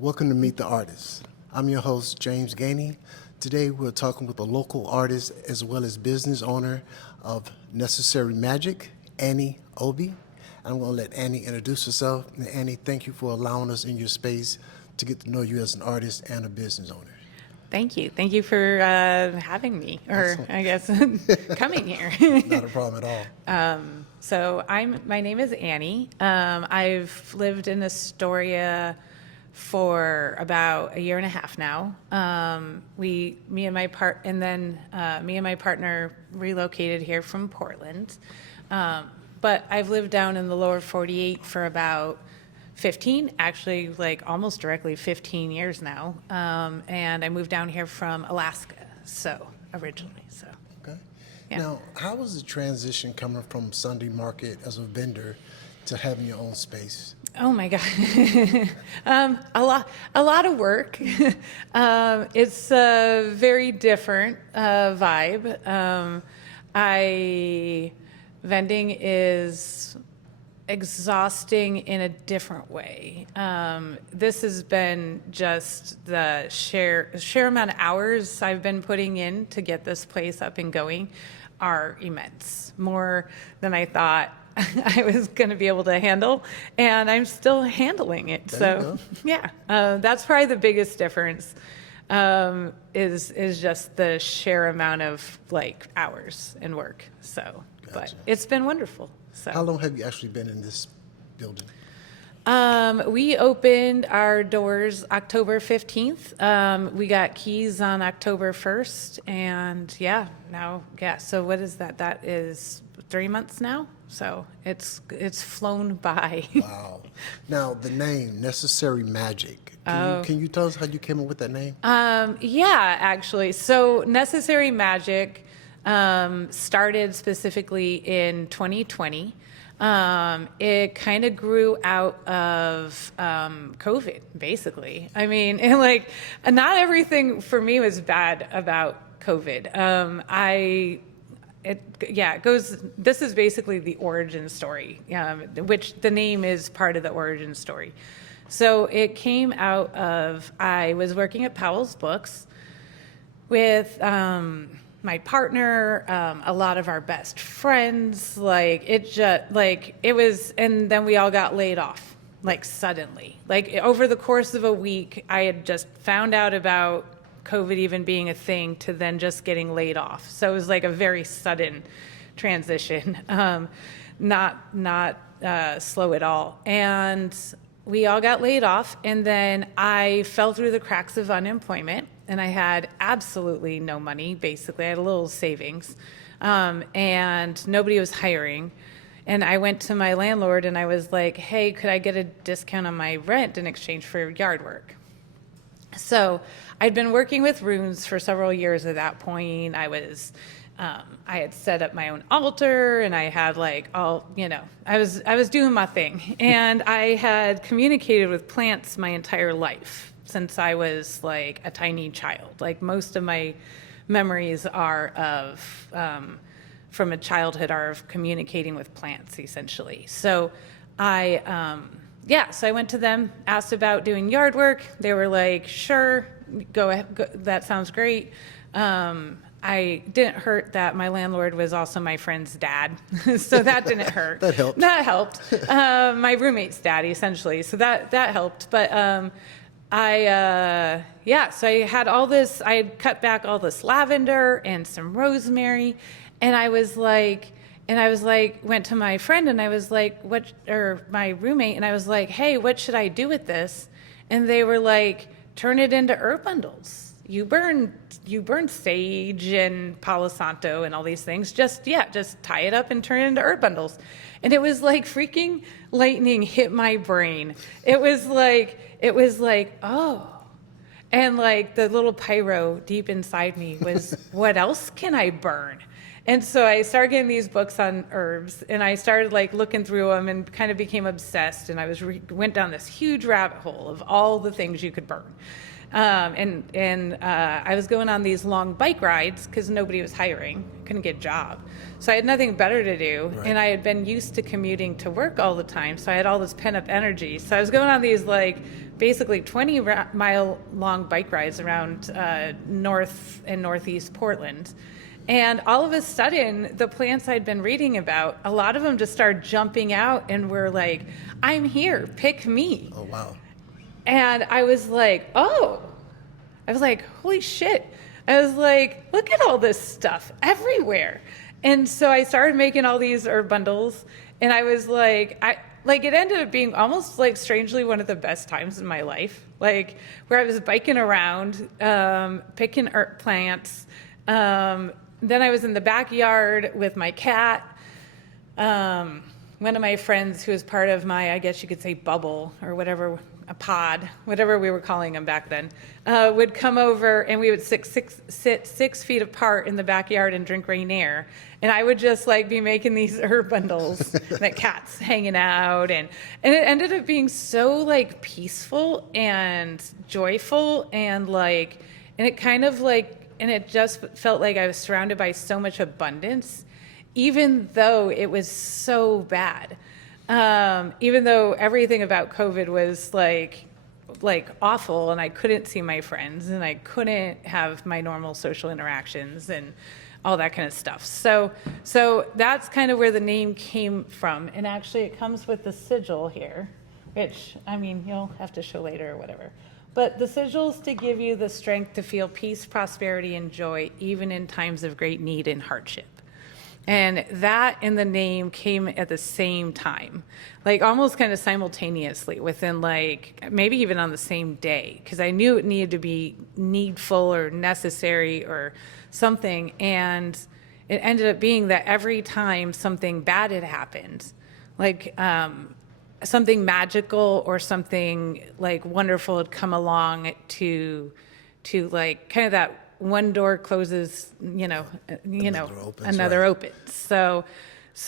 Welcome to Meet the Artists. I'm your host, James Gainey. Today we're talking with a local artist as well as business owner of Necessary Magic, Aube. I'm going to let Annie introduce herself. And Annie, thank you for allowing us in your space to get to know you as an artist and a business owner. Thank you. Thank you for having me, or Excellent. I guess coming here. Not a problem at all. My name is Annie. I've lived in Astoria for about a year and a half now. Me and my partner relocated here from Portland. But I've lived down in the lower 48 for about 15, actually, like almost directly 15 years now. And I moved down here from Alaska, originally. Okay. Yeah. Now, how was the transition coming from Sunday market as a vendor to having your own space? Oh my God. A lot of work. It's a very different vibe. Vending is exhausting in a different way. This has been just the sheer amount of hours I've been putting in to get this place up and going are immense, more than I thought I was going to be able to handle, and I'm still handling it. That's probably the biggest difference. Is just the sheer amount of like hours and work. But it's been wonderful. So How long have you actually been in this building? We opened our doors October 15th. We got keys on October 1st, and so what is that? That is 3 months now. So it's flown by. Wow. Now, the name, Necessary Magic. Can you tell us how you came up with that name? Actually. So Necessary Magic started specifically in 2020. It kind of grew out of COVID, basically. I mean, not everything for me was bad about COVID. This is basically the origin story, which the name is part of the origin story. So it came out of, I was working at Powell's Books with my partner, a lot of our best friends, and then we all got laid off, suddenly. Over the course of a week, I had just found out about COVID even being a thing to then just getting laid off. So it was like a very sudden transition, not slow at all. And we all got laid off, and then I fell through the cracks of unemployment, and I had absolutely no money, basically. I had a little savings, and nobody was hiring. And I went to my landlord, and I was like, hey, could I get a discount on my rent in exchange for yard work? So I'd been working with runes for several years at that point. I had set up my own altar, and I had I was doing my thing. And I had communicated with plants my entire life since I was like a tiny child. Like most of my memories are from a childhood are of communicating with plants, essentially. So I went to them, asked about doing yard work. They were like, sure, go ahead, that sounds great. I didn't hurt that my landlord was also my friend's dad, so that didn't hurt. That helped. That helped. My roommate's dad, essentially, so that helped. But so I had all this, I had cut back all this lavender and some rosemary, and I was like, went to my friend and I was like, my roommate, and I was like, hey, what should I do with this? And they were like, turn it into herb bundles. You burn sage and Palo Santo and all these things. Just tie it up and turn it into herb bundles. And it was like freaking lightning hit my brain. It was like, oh. And like the little pyro deep inside me was, what else can I burn? And so I started getting these books on herbs, and I started like looking through them and kind of became obsessed. And I went down this huge rabbit hole of all the things you could burn. I was going on these long bike rides because nobody was hiring, couldn't get a job. So I had nothing better to do. Right. And I had been used to commuting to work all the time. So I had all this pent up energy. So I was going on these like basically 20-mile long bike rides around north and northeast Portland. And all of a sudden, the plants I'd been reading about, a lot of them just started jumping out and were like, I'm here, pick me. Oh, wow. And I was like, oh, I was like, holy shit. I was like, look at all this stuff everywhere. And so I started making all these herb bundles. And I was like, it ended up being almost like strangely one of the best times in my life. Like where I was biking around, picking herb plants. Then I was in the backyard with my cat. One of my friends who was part of my, I guess you could say, bubble or whatever, a pod, whatever we were calling them back then, would come over and we would sit 6 feet apart in the backyard and drink rain air. And I would just like be making these herb bundles, that cat's hanging out. And it ended up being so like peaceful and joyful and like, and it kind of like, and it just felt like I was surrounded by so much abundance, even though it was so bad. Even though everything about COVID was like awful and I couldn't see my friends and I couldn't have my normal social interactions and all that kind of stuff. So that's kind of where the name came from. And actually it comes with the sigil here, which, I mean, you'll have to show later or whatever. But the sigils to give you the strength to feel peace, prosperity, and joy, even in times of great need and hardship. And that and the name came at the same time, like almost kind of simultaneously within like maybe even on the same day, because I knew it needed to be needful or necessary or something. And it ended up being that every time something bad had happened, like something magical or something like wonderful had come along to like kind of that one door closes, another opens. So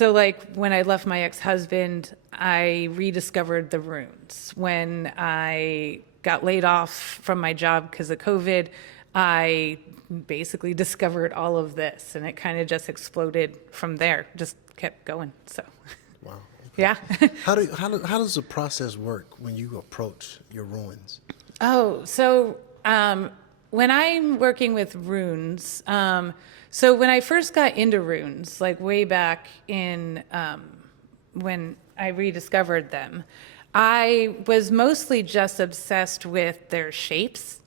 like when I left my ex-husband, I rediscovered the runes. When I got laid off from my job because of COVID, I basically discovered all of this, and it kind of just exploded from there. Just kept going. So, wow. Yeah. How does the process work when you approach your ruins? Oh, so when I'm working with runes, so when I first got into runes, like way back in when I rediscovered them, I was mostly just obsessed with their shapes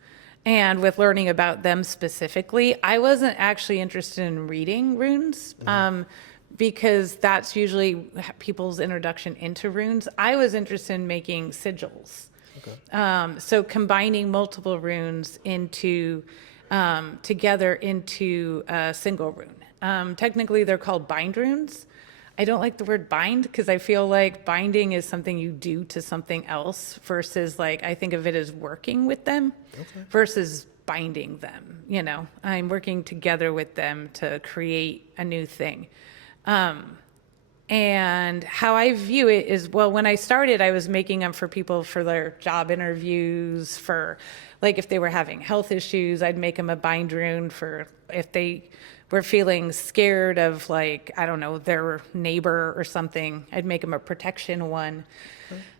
and with learning about them specifically. I wasn't actually interested in reading runes. Because that's usually people's introduction into runes. I was interested in making sigils. Okay. So combining multiple runes into together into a single rune. Technically, they're called bind runes. I don't like the word bind because I feel like binding is something you do to something else versus like I think of it as working with them versus binding them. I'm working together with them to create a new thing. And how I view it is, well, when I started, I was making them for people for their job interviews, for like if they were having health issues, I'd make them a bind rune for if they were feeling scared of like, I don't know, their neighbor or something, I'd make them a protection one.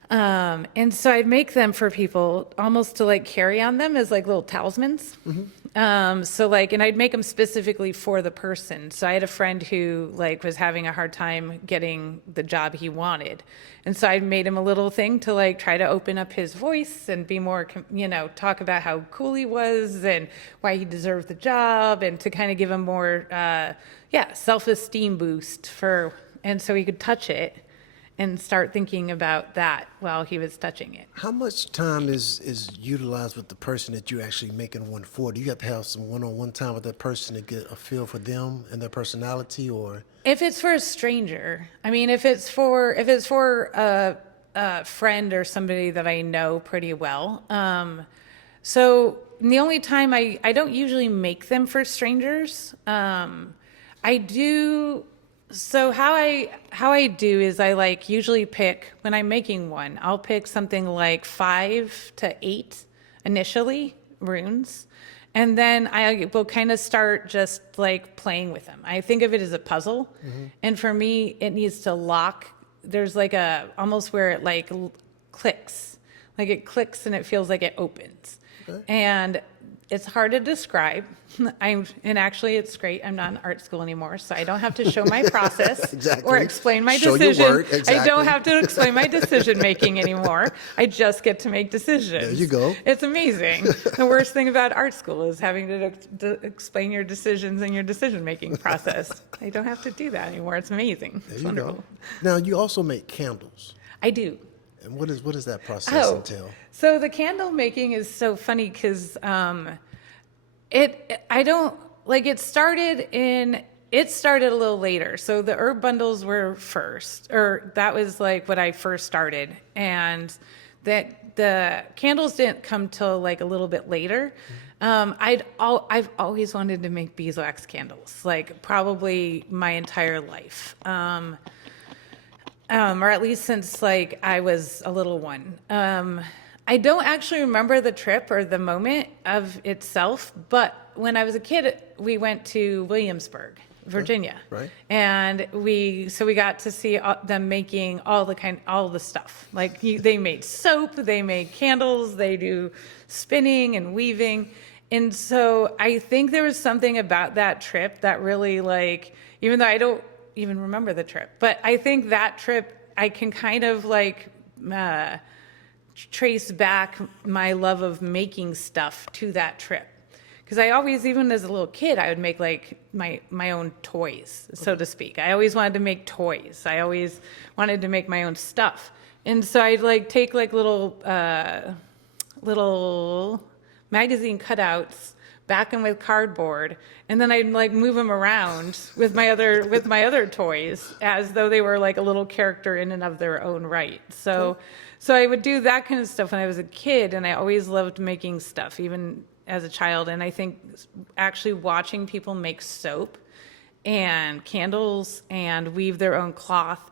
And so I'd make them for people almost to like carry on them as like little talismans. So like, and I'd make them specifically for the person. So I had a friend who like was having a hard time getting the job he wanted. And so I made him a little thing to like try to open up his voice and be more, talk about how cool he was and why he deserved the job and to kind of give him more, self-esteem boost and so he could touch it and start thinking about that while he was touching it. How much time is utilized with the person that you're actually making one for? Do you have to have some one-on-one time with that person to get a feel for them and their personality, or? If it's for a stranger, I mean, if it's for a friend or somebody that I know pretty well. So the only time I don't usually make them for strangers. I do. So how I do is I like usually pick, when I'm making one, I'll pick something like 5 to 8 initially runes. And then I will kind of start just like playing with them. I think of it as a puzzle. And for me, it needs to lock. There's like almost where it like clicks. Like it clicks and it feels like it opens. Okay. And it's hard to describe. And actually it's great. I'm not in art school anymore, so I don't have to show my process Exactly. or explain my Show decision. your work. Exactly. I don't have to explain my decision making anymore. I just get to make decisions. There you go. It's amazing. The worst thing about art school is having to explain your decisions and your decision making process. I don't have to do that anymore. It's amazing. There It's you wonderful. go. Now, you also make candles. I do. And what does that process entail? So the candle making is so funny because it started a little later. So the herb bundles were first, or that was like what I first started, and that the candles didn't come till like a little bit later. I've always wanted to make beeswax candles, like probably my entire life. Or at least since like I was a little one. I don't actually remember the trip or the moment of itself, but when I was a kid, we went to Williamsburg, Virginia, Right. And we got to see them making all the stuff. Like they made soap, they made candles, they do spinning and weaving, and so I think there was something about that trip that really like, even though I don't even remember the trip, but I think that trip I can kind of like trace back my love of making stuff to that trip, because I always, even as a little kid, I would make like my own toys, so to speak. I always wanted to make toys. I always wanted to make my own stuff, and so I'd like take like little magazine cutouts, back them with cardboard, and then I'd like move them around with my other toys as though they were like a little character in and of their own right. So I would do that kind of stuff when I was a kid, and I always loved making stuff, even as a child. And I think actually watching people make soap and candles and weave their own cloth,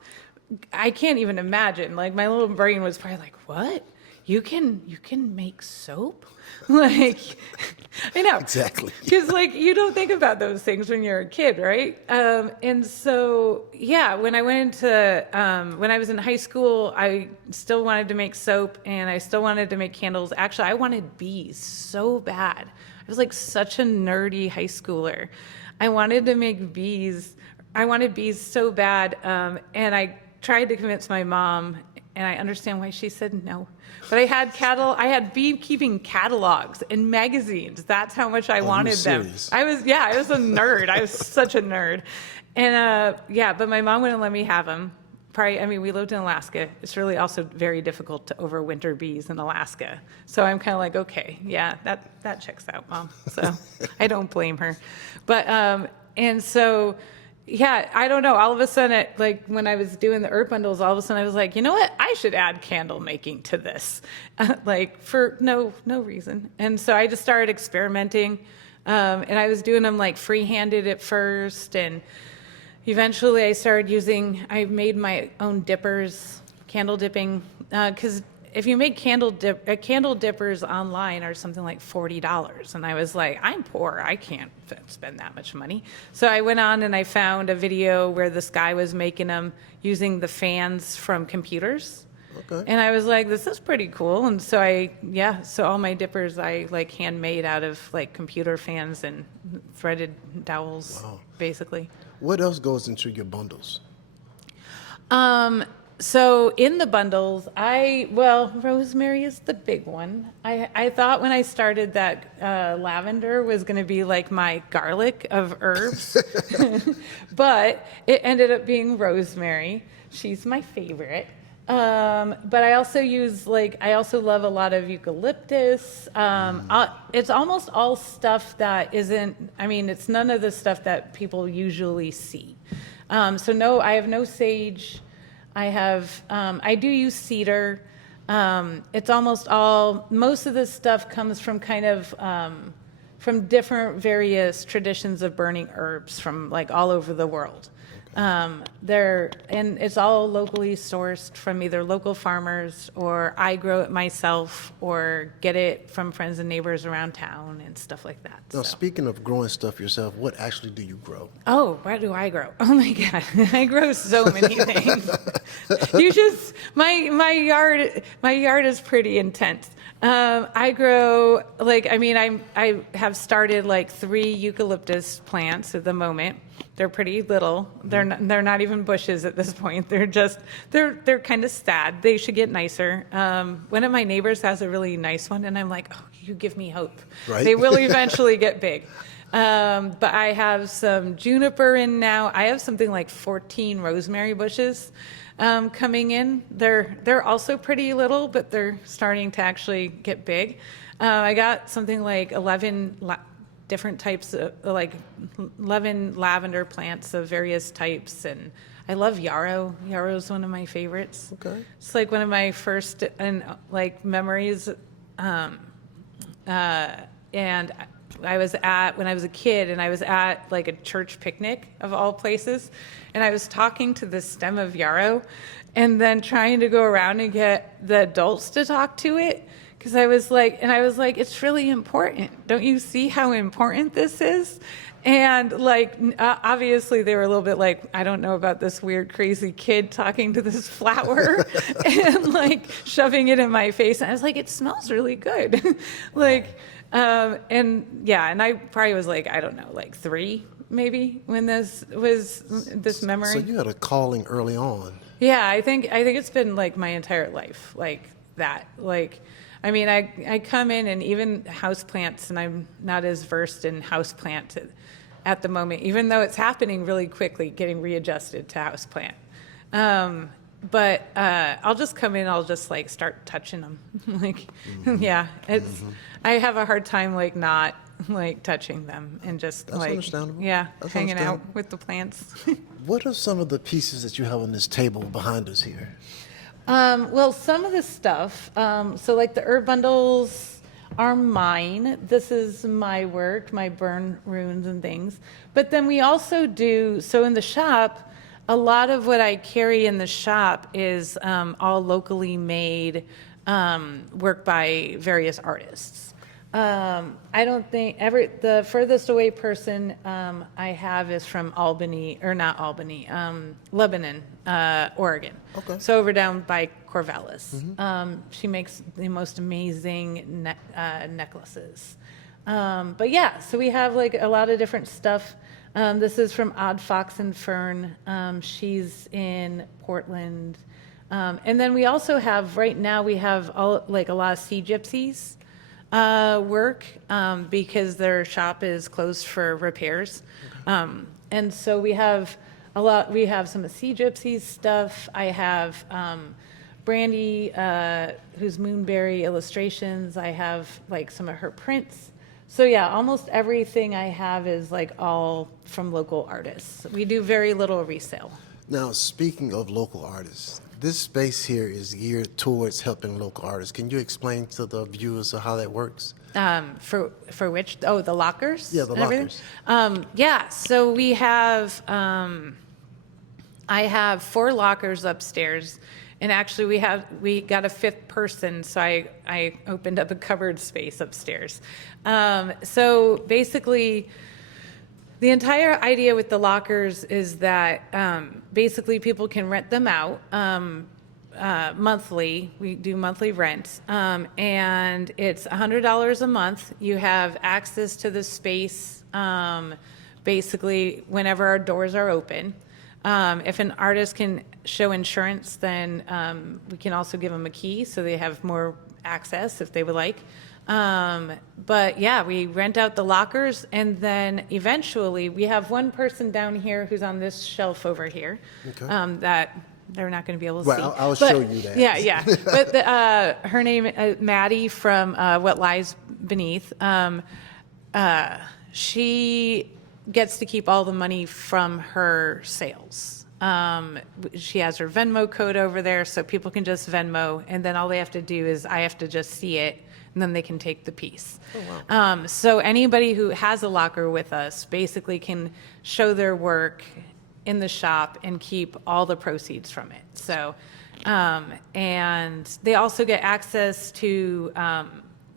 I can't even imagine. Like my little brain was probably like, "What? You can make soap?" Like, I know. Exactly. Because, like, you don't think about those things when you're a kid, right? And so, yeah, when I when I was in high school, I still wanted to make soap and I still wanted to make candles. Actually, I wanted bees so bad. I was like such a nerdy high schooler. I wanted to make bees. I wanted bees so bad. And I tried to convince my mom, and I understand why she said no. But I had beekeeping catalogs and magazines. That's how much I wanted them. Serious? I was a nerd. I was such a nerd. And but my mom wouldn't let me have them. We lived in Alaska. It's really also very difficult to overwinter bees in Alaska. So I'm kind of like, okay, yeah, that checks out, Mom. So I don't blame her. But, and so, yeah, I don't know. All of a sudden, like when I was doing the herb bundles, all of a sudden I was like, you know what? I should add candle making to this, like for no reason. And so I just started experimenting, and I was doing them like free-handed at first, and eventually I made my own dippers, candle dipping, because if you make candle dippers online are something like $40. And I was like, I'm poor. I can't spend that much money. So I went on and I found a video where this guy was making them using the fans from computers. Okay. And I was like, this is pretty cool. And so so all my dippers I like handmade out of like computer fans and threaded dowels, basically. What else goes into your bundles? So in the bundles, rosemary is the big one. I thought when I started that lavender was going to be like my garlic of herbs, but it ended up being rosemary. She's my favorite. But I also love a lot of eucalyptus. It's almost all stuff that it's none of the stuff that people usually see. So I have no sage. I do use cedar. It's most of this stuff comes from kind of, from different various traditions of burning herbs from like all over the world. And it's all locally sourced from either local farmers, or I grow it myself, or get it from friends and neighbors around town and stuff like that. Now, So. speaking of growing stuff yourself, what actually do you grow? Oh, what do I grow? Oh my God, I grow so many things. My yard is pretty intense. I grow I have started like 3 eucalyptus plants at the moment. They're pretty little. They're not even bushes at this point. They're kind of sad. They should get nicer. One of my neighbors has a really nice one, and I'm like, oh, you give me hope. Right. They will eventually get big. But I have some juniper in now. I have something like 14 rosemary bushes coming in. They're also pretty little, but they're starting to actually get big. I got something like 11 different types of 11 lavender plants of various types, and I love yarrow. Yarrow is one of my favorites. Okay. It's like one of my first memories. And when I was a kid, and I was at like a church picnic of all places, and I was talking to the stem of yarrow, and then trying to go around and get the adults to talk to it, because I was like, it's really important. Don't you see how important this is? And obviously they were a little bit like, I don't know about this weird, crazy kid talking to this flower and shoving it in my face. And I was like, it smells really good. And I probably was like, I don't know, 3 maybe when this memory. So you had a calling early on. Yeah, I think it's been my entire life like that. I come in, and even houseplants, and I'm not as versed in houseplants at the moment, even though it's happening really quickly, getting readjusted to houseplant. But I'll just come in, I'll just start touching them. Yeah, I have a hard time not touching them, and just That's understandable. yeah, That's hanging out understandable. with the plants. What are some of the pieces that you have on this table behind us here? Well, some of the stuff, the herb bundles are mine. This is my work, my burn runes and things. But then we also do, so in the shop, a lot of what I carry in the shop is all locally made work by various artists. I don't think the furthest away person I have is from Lebanon, Oregon. Okay. So over down by Corvallis. She makes the most amazing necklaces. But yeah, so we have a lot of different stuff. This is from Odd Fox and Fern. She's in Portland. And then we also have, right now, we have a lot of Sea Gypsies work because their shop is closed for repairs. And so we have some of Sea Gypsies stuff. I have Brandy, who's Moonberry illustrations. I have some of her prints. So yeah, almost everything I have is all from local artists. We do very little resale. Now, speaking of local artists, this space here is geared towards helping local artists. Can you explain to the viewers how that works? For which? Oh, the lockers? Yeah, the and everything? lockers. Yeah, so we have, I have 4 lockers upstairs, and actually we got a 5th person, so I opened up a cupboard space upstairs. So basically, the entire idea with the lockers is that basically people can rent them out monthly. We do monthly rent, and it's $100 a month. You have access to the space basically whenever our doors are open. If an artist can show insurance, then we can also give them a key so they have more access if they would like. But yeah, we rent out the lockers, and then eventually we have one person down here who's on this shelf over here. Okay. That they're not going to be able to see. Well, I'll show you that. Yeah. But her name, Maddie from What Lies Beneath, she gets to keep all the money from her sales. She has her Venmo code over there, so people can just Venmo, and then all they have to do is I have to just see it, and then they can take the piece. Oh, wow. So anybody who has a locker with us basically can show their work in the shop and keep all the proceeds from it. So, and they also get access to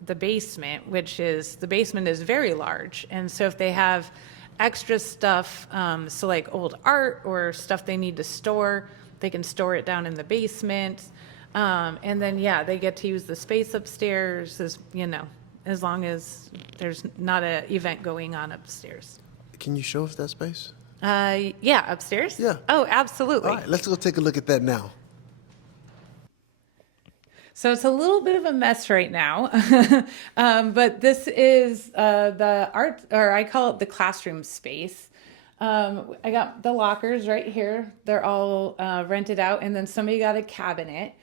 the basement, the basement is very large. And so if they have extra stuff, so like old art or stuff they need to store, they can store it down in the basement. And then, yeah, they get to use the space upstairs, as long as there's not an event going on upstairs. Can you show us that space? Yeah, upstairs? Yeah. Oh, absolutely. All right, let's go take a look at that now. So it's a little bit of a mess right now, but this is the art, or I call it the classroom space. I got the lockers right here. They're all rented out, and then somebody got a cabinet.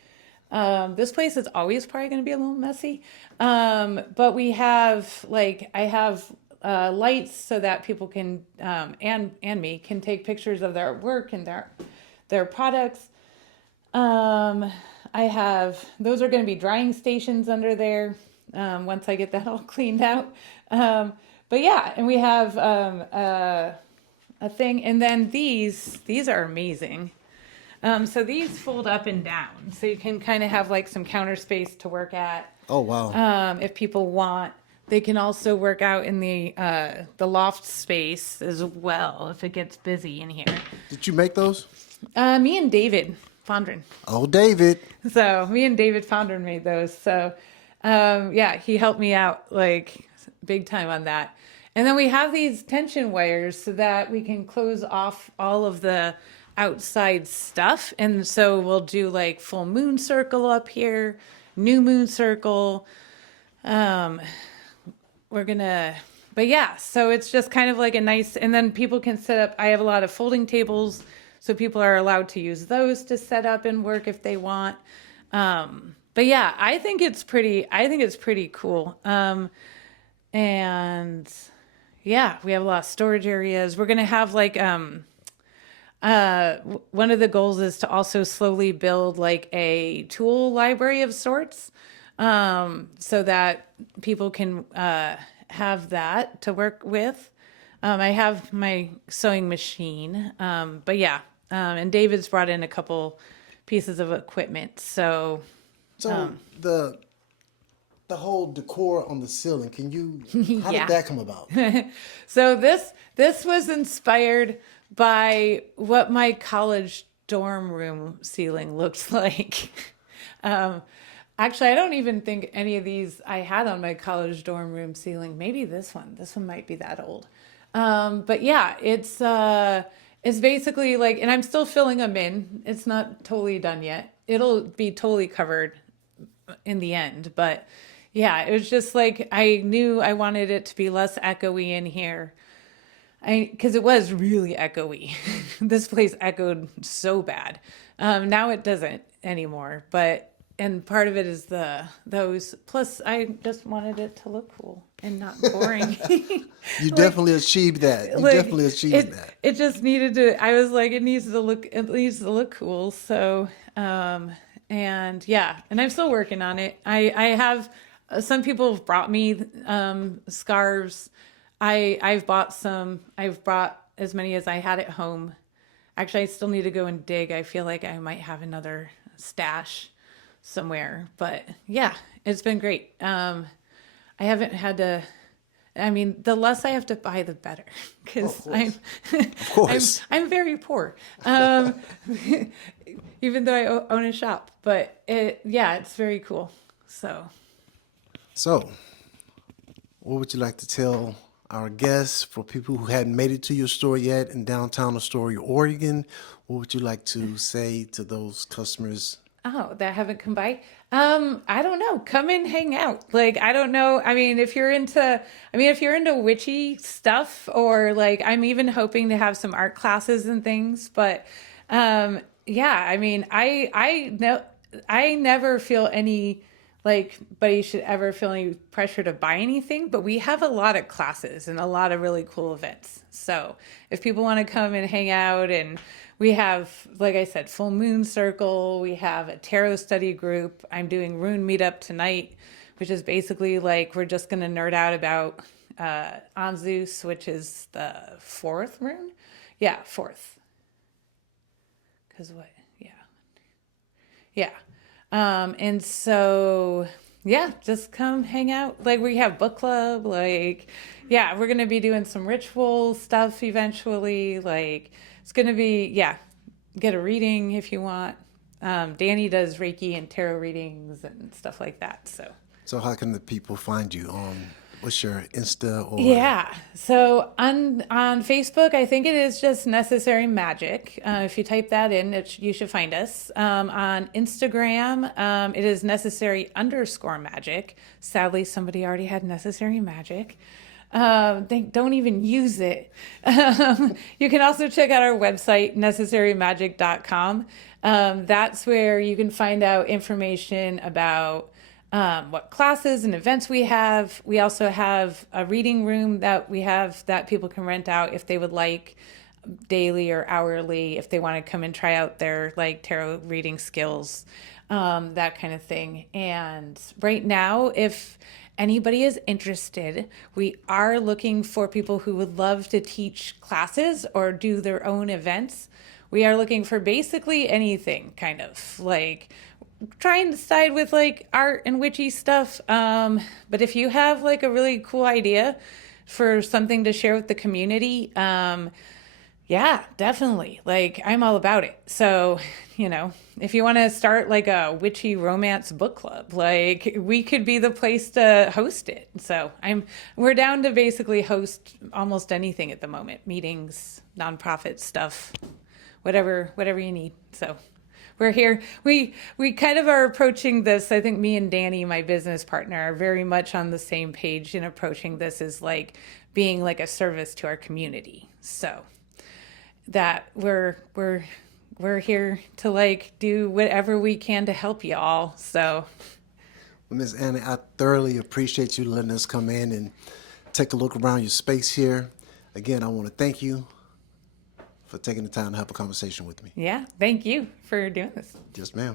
This place is always probably going to be a little messy, but we have I have lights so that people can and me can take pictures of their work and their products. I have, those are going to be drying stations under there once I get that all cleaned out. But yeah, and we have a thing, and then these are amazing. So these fold up and down, so you can kind of have like some counter space to work at. Oh, wow. If people want, they can also work out in the loft space as well if it gets busy in here. Did you make those? Me and David Fondren. Oh, David. So me and David Fondren made those. So yeah, he helped me out like big time on that. And then we have these tension wires so that we can close off all of the outside stuff. And so we'll do like full moon circle up here, new moon circle. But yeah, so it's just kind of like a nice, and then people can set up, I have a lot of folding tables, so people are allowed to use those to set up and work if they want. But yeah, I think it's pretty cool. And yeah, we have a lot of storage areas. We're going to have like, one of the goals is to also slowly build like a tool library of sorts, so that people can, have that to work with. I have my sewing machine, but yeah, and David's brought in a couple pieces of equipment. So the whole decor on the ceiling, how Yeah. did that come about? So this was inspired by what my college dorm room ceiling looked like. Actually, I don't even think any of these I had on my college dorm room ceiling. Maybe this one. This one might be that old. But yeah, it's basically like, and I'm still filling them in. It's not totally done yet. It'll be totally covered in the end. But yeah, it was just like, I knew I wanted it to be less echoey in here. Because it was really echoey. This place echoed so bad. Now it doesn't anymore. And part of it is those. Plus, I just wanted it to look cool and not boring. You definitely achieved that. It just needed to. I was like, it needs to look cool. So, and yeah, and I'm still working on it. I have some people have brought me scarves. I've bought some. I've brought as many as I had at home. Actually, I still need to go and dig. I feel like I might have another stash somewhere, but yeah, it's been great. I haven't had to, I mean, the less I have to buy, the better, because I'm very poor, even though I own a shop, but it's very cool. So what would you like to tell our guests, for people who hadn't made it to your store yet in downtown Astoria, Oregon? What would you like to say to those customers? Oh, that haven't come by? I don't know. Come and hang out. Like, I don't know. I mean, if you're into witchy stuff, or like, I'm even hoping to have some art classes and things. But, yeah, I mean, I never feel anybody should ever feel any pressure to buy anything, but we have a lot of classes and a lot of really cool events. So if people want to come and hang out, and we have, like I said, full moon circle, we have a tarot study group. I'm doing rune meetup tonight, which is basically like, we're just going to nerd out about Anzus, which is the fourth rune. Yeah, fourth. Because what? Yeah. Yeah. And so, yeah, just come hang out. Like, we have book club. Like, yeah, we're going to be doing some ritual stuff eventually. Like, it's going to be, yeah, get a reading if you want. Danny does Reiki and tarot readings and stuff like that. So how can the people find you? What's your Insta or? Yeah. So on Facebook, I think it is just Necessary Magic. If you type that in, you should find us. On Instagram, it is necessary_magic. Sadly, somebody already had Necessary Magic. They don't even use it. You can also check out our website, necessarymagic.com. That's where you can find out information about what classes and events we have. We also have a reading room that we have that people can rent out if they would like, daily or hourly, if they want to come and try out their like tarot reading skills, that kind of thing. And right now, if anybody is interested, we are looking for people who would love to teach classes or do their own events. We are looking for basically anything, kind of like trying to side with like art and witchy stuff. But if you have like a really cool idea for something to share with the community, yeah, definitely. Like, I'm all about it. So, if you want to start like a witchy romance book club, like, we could be the place to host it. So we're down to basically host almost anything at the moment: meetings, nonprofit stuff, whatever you need. So we're here. We kind of are approaching this. I think me and Danny, my business partner, are very much on the same page in approaching this as like being like a service to our community. So that we're here to like do whatever we can to help you all. So, Well, Ms. Annie, I thoroughly appreciate you letting us come in and take a look around your space here. Again, I want to thank you for taking the time to have a conversation with me. yeah, thank you for doing this. Yes, ma'am.